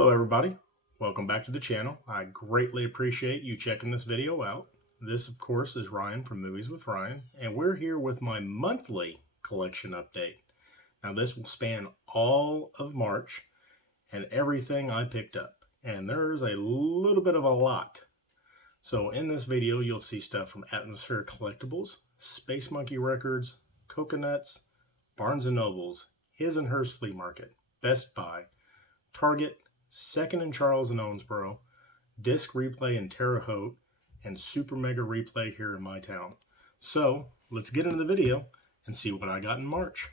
Hello everybody, welcome back to the channel. I greatly appreciate you checking this video out. This of course is Ryan from Movies with Ryan, and we're here with my monthly collection update. Now this will span all of March and everything I picked up, and there's a little bit of a lot. So in this video you'll see stuff from Atmosphere Collectibles, Space Monkey Records, Coconuts, Barnes & Nobles, His and Hers Flea Market, Best Buy, Target, Second and Charles in Owensboro, Disc Replay in Terre Haute, and Super Mega Replay here in my town. So let's get into the video and see what I got in March.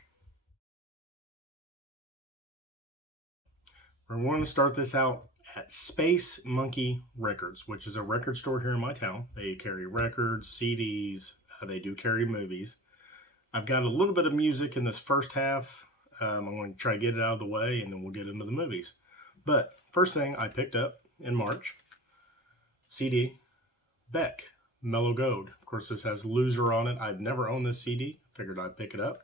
We're going to start this out at Space Monkey Records, which is a record store here in my town. They carry records, CDs, they do carry movies. I've got a little bit of music in this first half. I'm going to try to get it out of the way and then we'll get into the movies. But first thing I picked up in March, CD, Beck, Mellow Gold. Of course, this has Loser on it. I've never owned this CD. Figured I'd pick it up.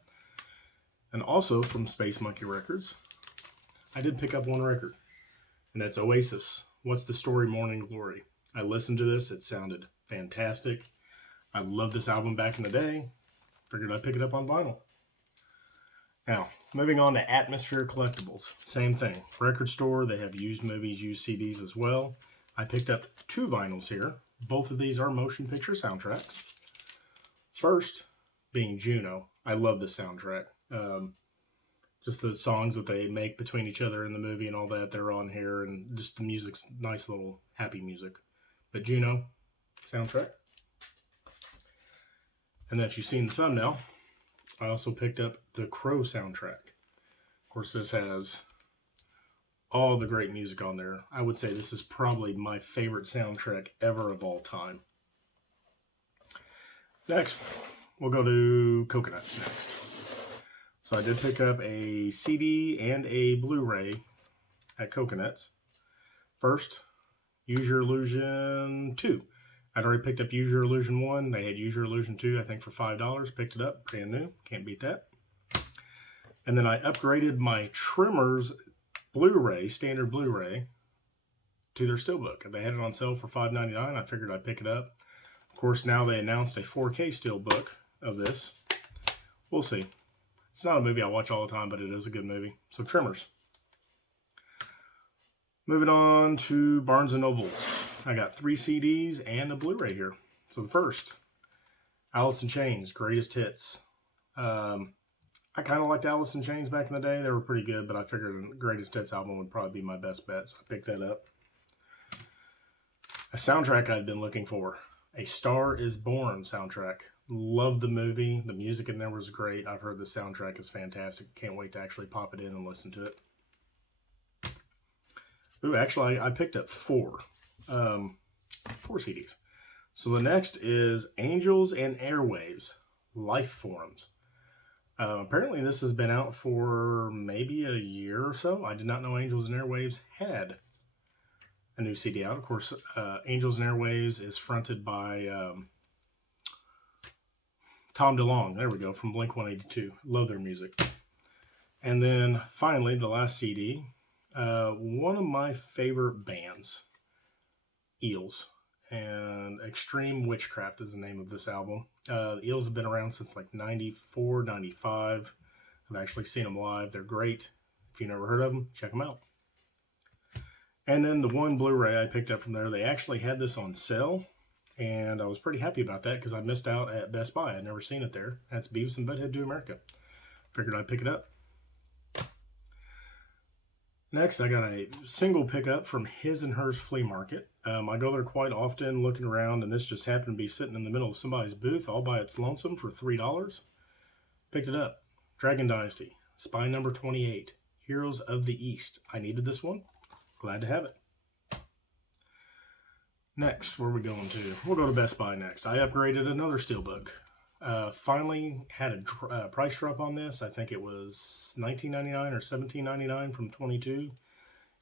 And also from Space Monkey Records, I did pick up one record. And that's Oasis, What's the Story, Morning Glory. I listened to this. It sounded fantastic. I loved this album back in the day. Figured I'd pick it up on vinyl. Now, moving on to Atmosphere Collectibles. Same thing. Record store. They have used movies, used CDs as well. I picked up two vinyls here. Both of these are motion picture soundtracks. First being Juno. I love the soundtrack. Just the songs that they make between each other in the movie and all that, they're on here. And just the music's nice little happy music. But Juno soundtrack. And then if you've seen the thumbnail, I also picked up the Crow soundtrack. Of course, this has all the great music on there. I would say this is probably my favorite soundtrack ever of all time. Next, we'll go to Coconuts next. So I did pick up a CD and a Blu-ray at Coconuts. First, Use Your Illusion 2. I'd already picked up Use Your Illusion 1. They had Use Your Illusion 2, I think, for $5. Picked it up, brand new. Can't beat that. And then I upgraded my Tremors Blu-ray, standard Blu-ray, to their Steelbook. They had it on sale for $5.99. I figured I'd pick it up. Of course, now they announced a 4K Steelbook of this. We'll see. It's not a movie I watch all the time, but it is a good movie. So, Tremors. Moving on to Barnes & Nobles. I got 3 CDs and a Blu-ray here. So the first, Alice in Chains, Greatest Hits. I kind of liked Alice in Chains back in the day. They were pretty good, but I figured the Greatest Hits album would probably be my best bet, so I picked that up. A soundtrack I'd been looking for, A Star is Born soundtrack. Loved the movie. The music in there was great. I've heard the soundtrack is fantastic. Can't wait to actually pop it in and listen to it. Ooh, actually, I picked up 4 CDs. So the next is Angels and Airwaves, Life Forms. Apparently this has been out for maybe a year or so. I did not know Angels and Airwaves had a new CD out. Of course, Angels and Airwaves is fronted by Tom DeLonge. There we go, from Blink-182. Love their music. And then finally, the last CD, one of my favorite bands, Eels, and Extreme Witchcraft is the name of this album. The Eels have been around since like 94, 95. I've actually seen them live. They're great. If you've never heard of them, check them out. And then the one Blu-ray I picked up from there, they actually had this on sale, and I was pretty happy about that because I missed out at Best Buy. I'd never seen it there. That's Beavis and Butthead Do America. Figured I'd pick it up. Next, I got a single pickup from His and Hers Flea Market. I go there quite often looking around, and this just happened to be sitting in the middle of somebody's booth all by its lonesome for $3. Picked it up. Dragon Dynasty, Spy Number 28, Heroes of the East. I needed this one. Glad to have it. Next, where are we going to? We'll go to Best Buy next. I upgraded another Steelbook. Finally had a price drop on this. I think it was $19.99 or $17.99 from 22,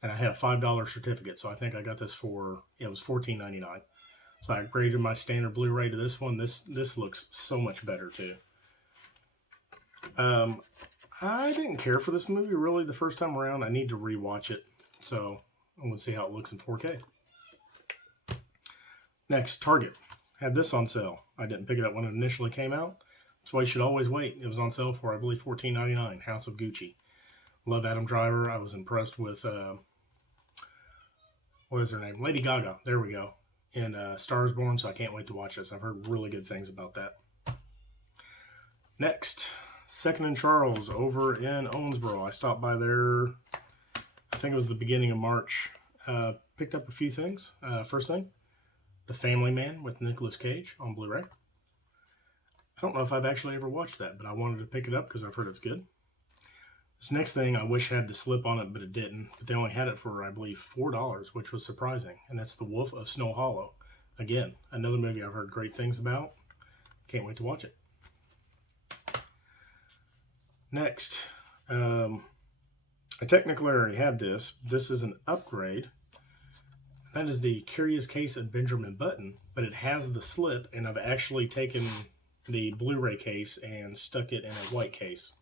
and I had a $5 certificate, so I think I got this for, it was $14.99. So I upgraded my standard Blu-ray to this one. This looks so much better too. I didn't care for this movie really the first time around. I need to rewatch it. So I want to see how it looks in 4K. Next, Target had this on sale. I didn't pick it up when it initially came out. That's why you should always wait. It was on sale for, I believe, $14.99. House of Gucci. Love Adam Driver. I was impressed with, what is her name? Lady Gaga. There we go. In Star is Born, so I can't wait to watch this. I've heard really good things about that. Next, Second and Charles over in Owensboro. I stopped by there, I think it was the beginning of March. Picked up a few things. First thing, The Family Man with Nicolas Cage on Blu-ray. I don't know if I've actually ever watched that, but I wanted to pick it up because I've heard it's good. This next thing I wish had the slip on it, but it didn't. But they only had it for, I believe, $4, which was surprising. And that's The Wolf of Snow Hollow. Again, another movie I've heard great things about. Can't wait to watch it. Next, I technically already had this. This is an upgrade. That is the Curious Case of Benjamin Button, but it has the slip, and I've actually taken the Blu-ray case and stuck it in a white case.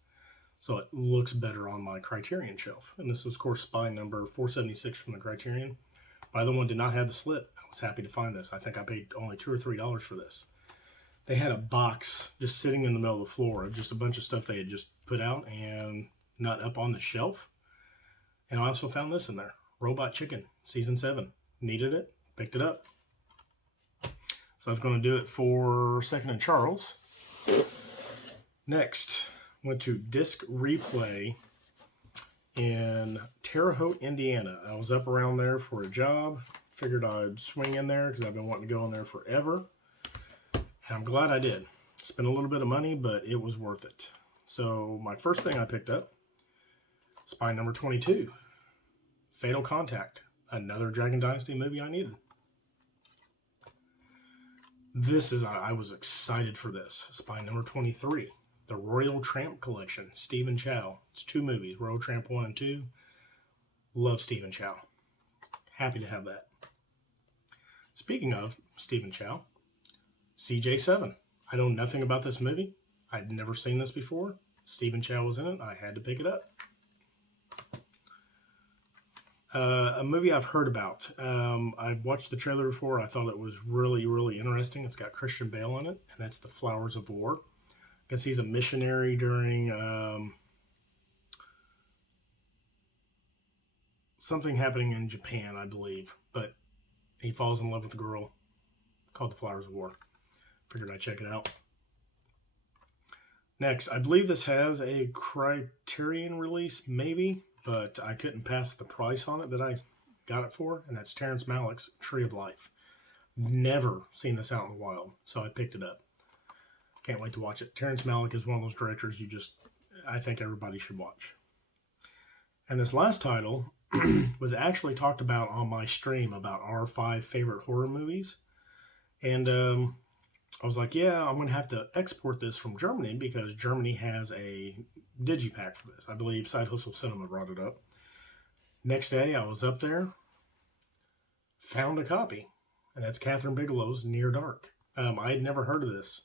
So it looks better on my Criterion shelf. And this is, of course, spine number 476 from the Criterion. By the one did not have the slip. I was happy to find this. I think I paid only $2 or $3 for this. They had a box just sitting in the middle of the floor of just a bunch of stuff they had just put out and not up on the shelf. And I also found this in there. Robot Chicken, Season 7. Needed it, picked it up. So that's going to do it for Second and Charles. Next, went to Disc Replay in Terre Haute, Indiana. I was up around there for a job. Figured I'd swing in there because I've been wanting to go in there forever. And I'm glad I did. Spent a little bit of money, but it was worth it. So my first thing I picked up, spine number 22, Fatal Contact. Another Dragon Dynasty movie I needed. I was excited for this. Spine number 23, The Royal Tramp Collection, Stephen Chow. It's 2 movies, Royal Tramp 1 and 2. Love Stephen Chow. Happy to have that. Speaking of Stephen Chow, CJ7. I know nothing about this movie. I'd never seen this before. Stephen Chow was in it. I had to pick it up. A movie I've heard about. I've watched the trailer before. I thought it was really, really interesting. It's got Christian Bale in it, and that's The Flowers of War. I guess he's a missionary during something happening in Japan, I believe. But he falls in love with a girl called The Flowers of War. Figured I'd check it out. Next, I believe this has a Criterion release, maybe, but I couldn't pass the price on it that I got it for, and that's Terrence Malick's Tree of Life. Never seen this out in the wild, so I picked it up. Can't wait to watch it. Terrence Malick is one of those directors I think everybody should watch. And this last title was actually talked about on my stream about our 5 favorite horror movies. And I was like, yeah, I'm going to have to export this from Germany because Germany has a digipack for this. I believe Side Hustle Cinema brought it up. Next day, I was up there, found a copy, and that's Catherine Bigelow's Near Dark. I had never heard of this.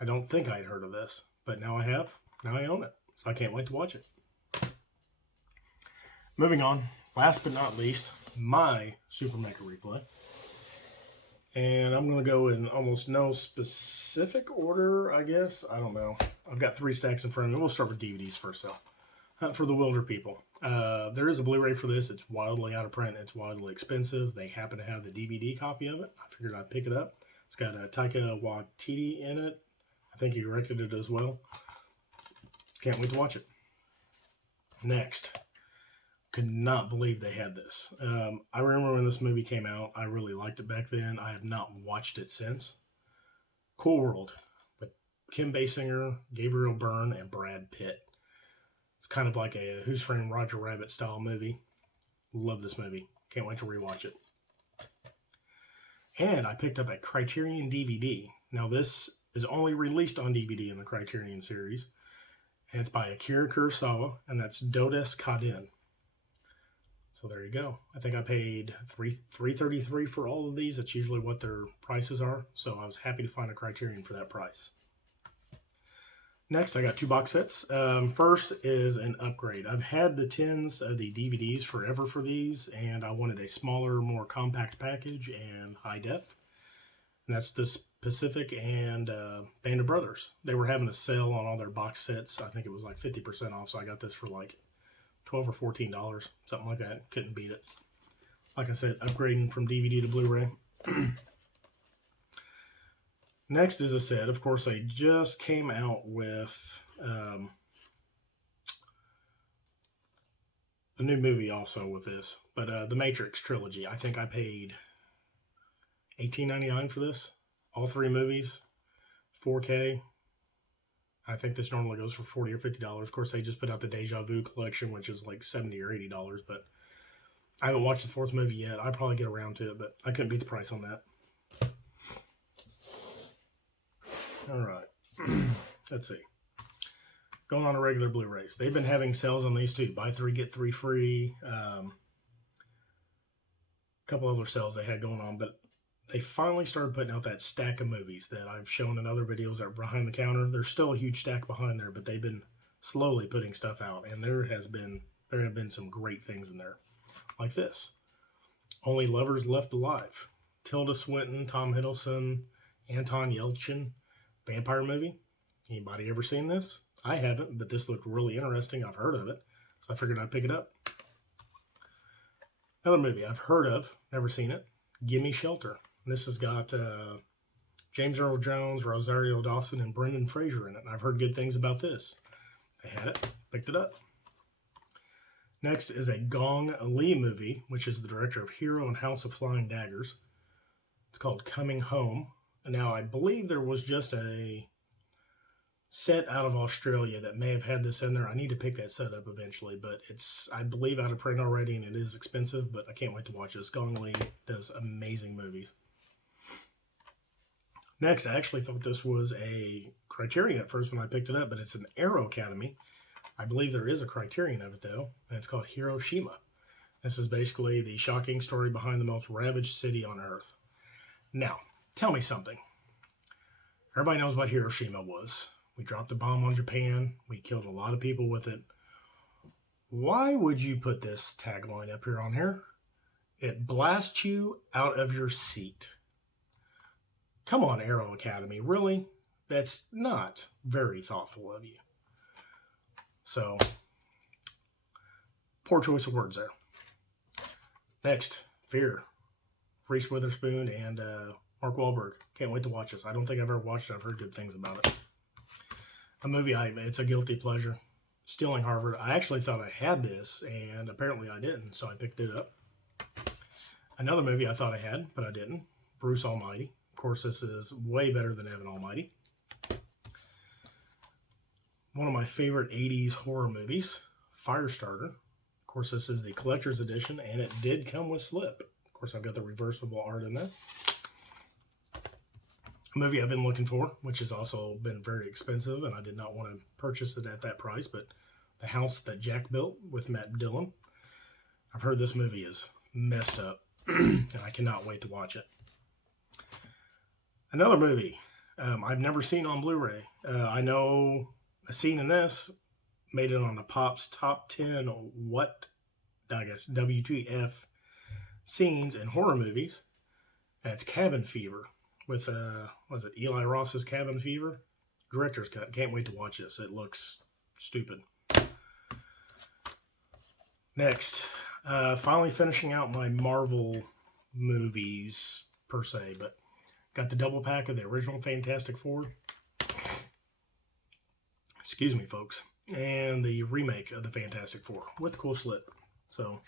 I don't think I had heard of this, but now I have. Now I own it, so I can't wait to watch it. Moving on, last but not least, my Super Maker replay. And I'm going to go in almost no specific order, I guess. I don't know. I've got 3 stacks in front of me. We'll start with DVDs first, though. For the Wilder people. There is a Blu-ray for this. It's wildly out of print. It's wildly expensive. They happen to have the DVD copy of it. I figured I'd pick it up. It's got a Taika Waititi in it. I think he directed it as well. Can't wait to watch it. Next. Could not believe they had this. I remember when this movie came out. I really liked it back then. I have not watched it since. Cool World with Kim Basinger, Gabriel Byrne, and Brad Pitt. It's kind of like a Who's Framed Roger Rabbit style movie. Love this movie. Can't wait to rewatch it. And I picked up a Criterion DVD. Now this is only released on DVD in the Criterion series. And it's by Akira Kurosawa, and that's Dodes Kadin. So there you go. I think I paid $333 for all of these. That's usually what their prices are. So I was happy to find a Criterion for that price. Next, I got 2 box sets. First is an upgrade. I've had the tins of the DVDs forever for these, and I wanted a smaller, more compact package and high def. And that's the Pacific and Band of Brothers. They were having a sale on all their box sets. I think it was like 50% off, so I got this for like $12 or $14, something like that. Couldn't beat it. Like I said, upgrading from DVD to Blu-ray. Next is a set. Of course, they just came out with the new movie also with this. But the Matrix trilogy. I think I paid $18.99 for this. All 3 movies. 4K. I think this normally goes for $40 or $50. Of course, they just put out the Deja Vu collection, which is like $70 or $80. But I haven't watched the 4th movie yet. I'll probably get around to it, but I couldn't beat the price on that. All right. Let's see. Going on to regular Blu-rays. They've been having sales on these too. Buy 3, get 3 free. A couple other sales they had going on, but they finally started putting out that stack of movies that I've shown in other videos that are behind the counter. There's still a huge stack behind there, but they've been slowly putting stuff out, and there have been some great things in there, like this. Only Lovers Left Alive. Tilda Swinton, Tom Hiddleston, Anton Yelchin. Vampire movie. Anybody ever seen this? I haven't, but this looked really interesting. I've heard of it, so I figured I'd pick it up. Another movie I've heard of, never seen it. Gimme Shelter. This has got James Earl Jones, Rosario Dawson, and Brendan Fraser in it. And I've heard good things about this. They had it, picked it up. Next is a Gong Li movie, which is the director of Hero and House of Flying Daggers. It's called Coming Home. Now, I believe there was just a set out of Australia that may have had this in there. I need to pick that set up eventually, but it's, I believe, out of print already, and it is expensive, but I can't wait to watch this. Gong Li does amazing movies. Next, I actually thought this was a Criterion at first when I picked it up, but it's an Arrow Academy. I believe there is a Criterion of it, though, and it's called Hiroshima. This is basically the shocking story behind the most ravaged city on Earth. Now, tell me something. Everybody knows what Hiroshima was. We dropped a bomb on Japan. We killed a lot of people with it. Why would you put this tagline up here on here? It blasts you out of your seat. Come on, Arrow Academy. Really? That's not very thoughtful of you. So, poor choice of words there. Next, Fear. Reese Witherspoon and Mark Wahlberg. Can't wait to watch this. I don't think I've ever watched it. I've heard good things about it. A movie, it's a guilty pleasure. Stealing Harvard. I actually thought I had this, and apparently I didn't, so I picked it up. Another movie I thought I had, but I didn't. Bruce Almighty. Of course, this is way better than Evan Almighty. One of my favorite 80s horror movies, Firestarter. Of course, this is the collector's edition, and it did come with slip. Of course, I've got the reversible art in there. A movie I've been looking for, which has also been very expensive, and I did not want to purchase it at that price, but The House That Jack Built with Matt Dillon. I've heard this movie is messed up, and I cannot wait to watch it. Another movie I've never seen on Blu-ray. I know a scene in this made it on the Pop's Top 10 WTF scenes in horror movies. And it's Cabin Fever with, was it Eli Ross's Cabin Fever? Director's cut. Can't wait to watch this. It looks stupid. Next, finally finishing out my Marvel movies per se, but got the double pack of the original Fantastic Four. Excuse me, folks. And the remake of the Fantastic Four with cool slip. So,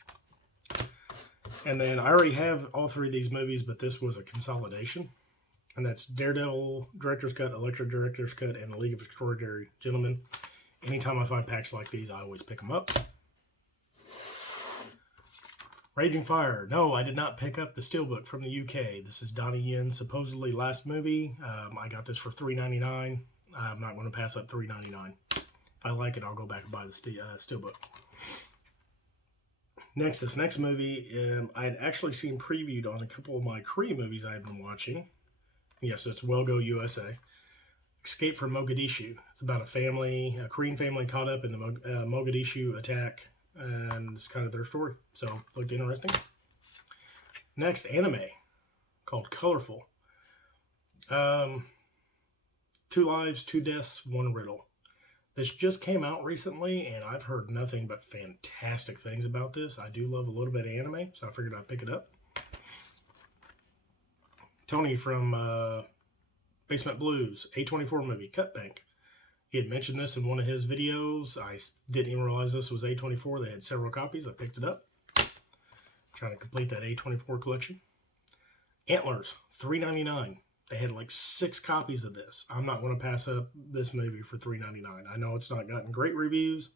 and then I already have all three of these movies, but this was a consolidation. And that's Daredevil Director's Cut, Electra Director's Cut, and League of Extraordinary Gentlemen. Anytime I find packs like these, I always pick them up. Raging Fire. No, I did not pick up the Steelbook from the UK. This is Donnie Yen's supposedly last movie. I got this for $3.99. I'm not going to pass up $3.99. If I like it, I'll go back and buy the Steelbook. Next, this next movie, I had actually seen previewed on a couple of my Korean movies I had been watching. Yes, it's Well Go USA. Escape from Mogadishu. It's about a Korean family caught up in the Mogadishu attack, and it's kind of their story. So, looked interesting. Next, anime called Colorful. 2 lives, 2 deaths, 1 riddle. This just came out recently, and I've heard nothing but fantastic things about this. I do love a little bit of anime, so I figured I'd pick it up. Tony from Basement Blues, A24 movie, Cut Bank. He had mentioned this in one of his videos. I didn't even realize this was A24. They had several copies. I picked it up. Trying to complete that A24 collection. Antlers, $3.99. They had like 6 copies of this. I'm not going to pass up this movie for $3.99. I know it's not gotten great reviews.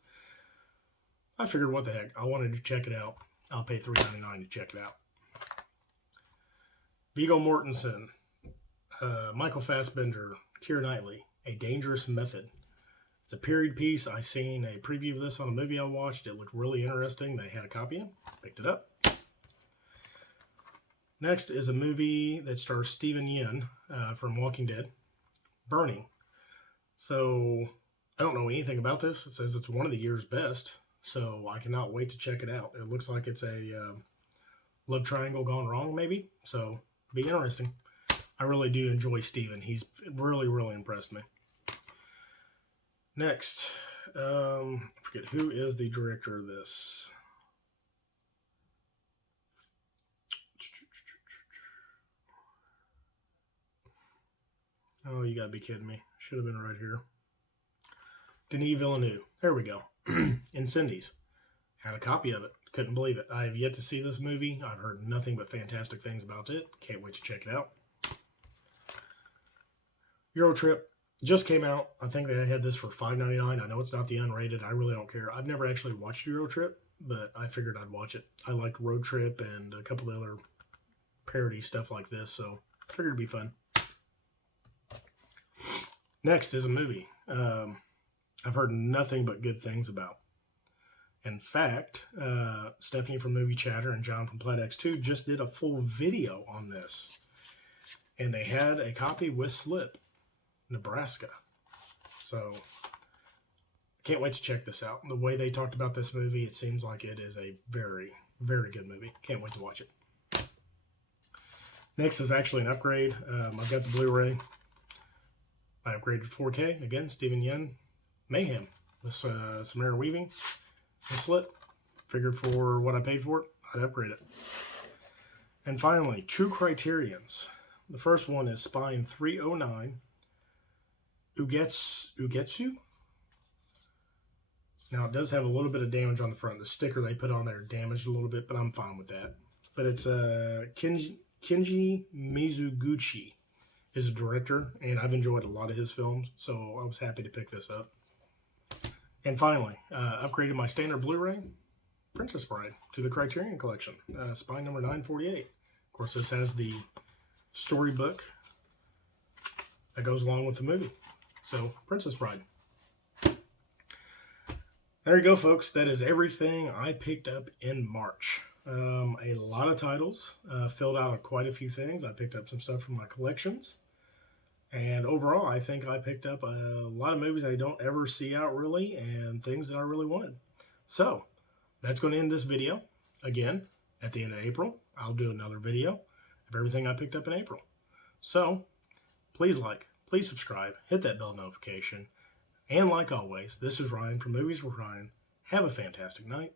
I figured, what the heck, I wanted to check it out. I'll pay $3.99 to check it out. Viggo Mortensen, Michael Fassbender, Keira Knightley, A Dangerous Method. It's a period piece. I seen a preview of this on a movie I watched. It looked really interesting. They had a copy of it. Picked it up. Next is a movie that stars Steven Yeun from Walking Dead, Burning. So, I don't know anything about this. It says it's one of the year's best, so I cannot wait to check it out. It looks like it's a love triangle gone wrong, maybe. So, be interesting. I really do enjoy Steven. He's really, really impressed me. Next, I forget who is the director of this. Oh, you gotta be kidding me. Should have been right here. Denis Villeneuve. There we go. Incendies. Had a copy of it. Couldn't believe it. I have yet to see this movie. I've heard nothing but fantastic things about it. Can't wait to check it out. Euro Trip just came out. I think they had this for $5.99. I know it's not the unrated. I really don't care. I've never actually watched Euro Trip, but I figured I'd watch it. I liked Road Trip and a couple of other parody stuff like this, so I figured it'd be fun. Next is a movie I've heard nothing but good things about. In fact, Stephanie from Movie Chatter and John from PlatX2 just did a full video on this. And they had a copy with slip, Nebraska. So, can't wait to check this out. The way they talked about this movie, it seems like it is a very, very good movie. Can't wait to watch it. Next is actually an upgrade. I've got the Blu-ray. I upgraded to 4K. Again, Steven Yeun, Mayhem. This Samara Weaving, the slip. Figured for what I paid for it, I'd upgrade it. And finally, 2 Criterions. The first one is Spine 309, Ugetsu. Now, it does have a little bit of damage on the front. The sticker they put on there damaged a little bit, but I'm fine with that. But it's Kenji Mizuguchi is a director, and I've enjoyed a lot of his films, so I was happy to pick this up. And finally, upgraded my standard Blu-ray, Princess Bride, to the Criterion Collection, Spine number 948. Of course, this has the storybook that goes along with the movie. So, Princess Bride. There you go, folks. That is everything I picked up in March. A lot of titles, filled out quite a few things. I picked up some stuff from my collections. And overall, I think I picked up a lot of movies I don't ever see out really, and things that I really wanted. So, that's going to end this video. Again, at the end of April, I'll do another video of everything I picked up in April. So, please like, please subscribe, hit that bell notification. And like always, this is Ryan from Movies with Ryan. Have a fantastic night.